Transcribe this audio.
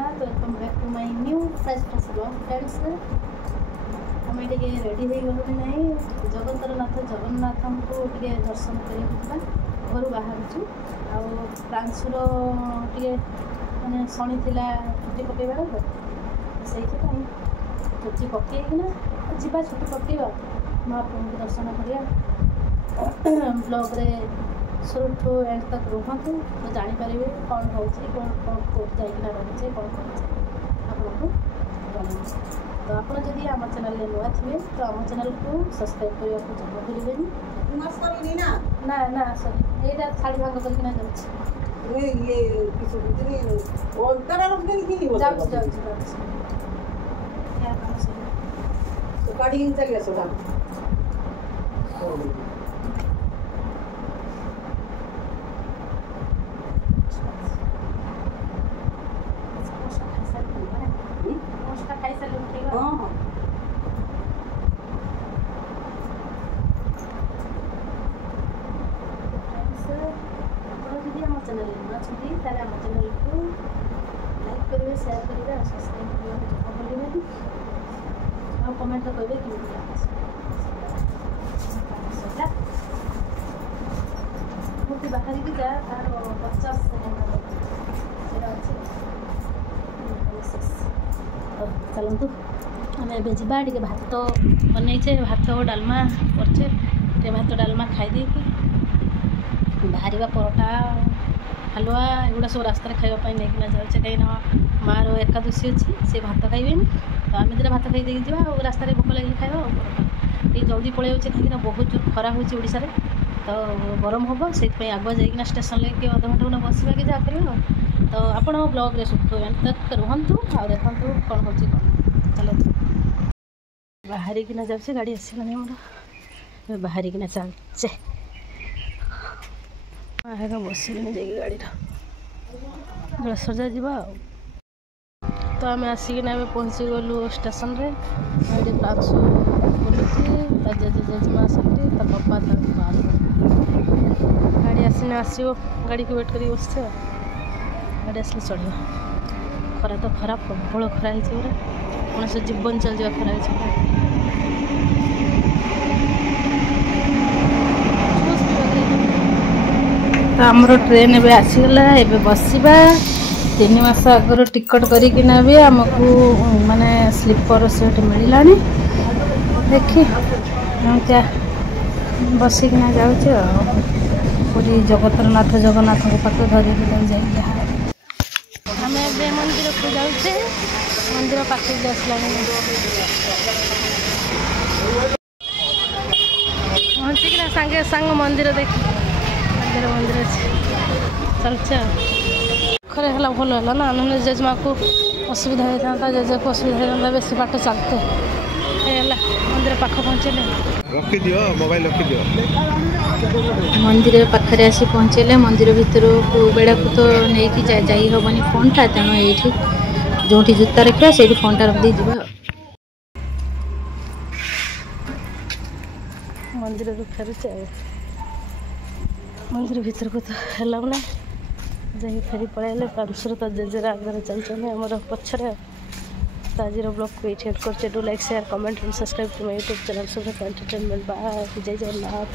Jagannath welcome back to my new fresh blog friends आम टे ready हो गलु कि ना जगतर नाथ जगन्नाथ को टे दर्शन करवा घर बाहर प्रांशुर टे मैंने शनि थी छुट्टी पकड़ तो से छुट्टी पकईना जा छुट्टी पकड़ा महाप्रभु को दर्शन करा ब्लॉग रे शुरू ठू एंड तक रुहतु तो जापर कौन हो जाइना रही कौन आपको जन तो आप जदि आम चैनल नुआ थे तो आम चैनल को सब्सक्राइब करने को जमा भूलें ना ना सॉरी ये छाड़ी भाग करना चैनल आम चैनल को लाइक करेंगे शेयर करेंगे सब्सक्राइब करेंगे आ कमेंट करेंगे कि बाहर की जा तार 50 चलतु आम ए जा टे भात बनईचे भात डालमा करचे भात डालमा खाई बाहर परोटा हलुआ एगुड़ा सब रास्तार खावाई नहीं जाऊे कहीं माँ रो एकादशी अच्छी से भात खाइबे तो आम दिन भात खाई देखिए जा रास्ता भोक लगे खावा ये जल्दी पलि कहीं बहुत जोर खरा होशार तो गरम हम से आगुआ जाइना स्टेशन लगे अध घंटा खंडे बसवा कि जहाँ कर तो आप ब्लॉग रे सुखु तक रुहतु आ देखु कौन हो चलते बाहर किना जाऊे गाड़ी आसगलानी मोर बाहर किना चलचे बस गाड़ी सजा जा तो आम आसिकना पहुँची गलु स्टेशन रे प्रांशु बोलुची जेजेमा आसती पापा गाड़ी आसने आसो गाड़ी को वेट कर बसते गाड़ी आसले चढ़ खरा तो खरा प्रबल खरा पूरा कौन से जीवन चल जा खरा तो आमर ट्रेन एवं आसीगला एवं बसवा 3 मास आगर टिकट करना भी आमको माने स्लीपर सीट मिलला देखी क्या बसिकिना जाऊे पूरी जगतर नाथ जगन्नाथ पाखे धरिकी जाए आम ए मंदिर को जाऊे मंदिर पाखे आसला पहुँचिकिना सांगे सांग मंदिर देखी मंदिर अच्छे चलचे खरे है भल है ना ना जेजेमा को असुविधा होता था जेजे को असुविधा होता बेसी बाट चलते मंदिर पाख पहुँचले मंदिर पाखे आसी पहुँचले मंदिर भितर बेड़ा को तो नहीं जाई हेनी फोन टा तेणु ये जो जूता रखा से फोन टा रखी जा मंदिर को फेरुचे मंदिर भीतर को तो हेलाऊ ना जाकि फेरी पलैले प्रांशुर तो जेजेर आगे चलते आमर पछरे तो आज ब्लॉग को ये एड कर like share comment and subscribe to my YouTube channel Subrat entertainment bye जय जगन्नाथ।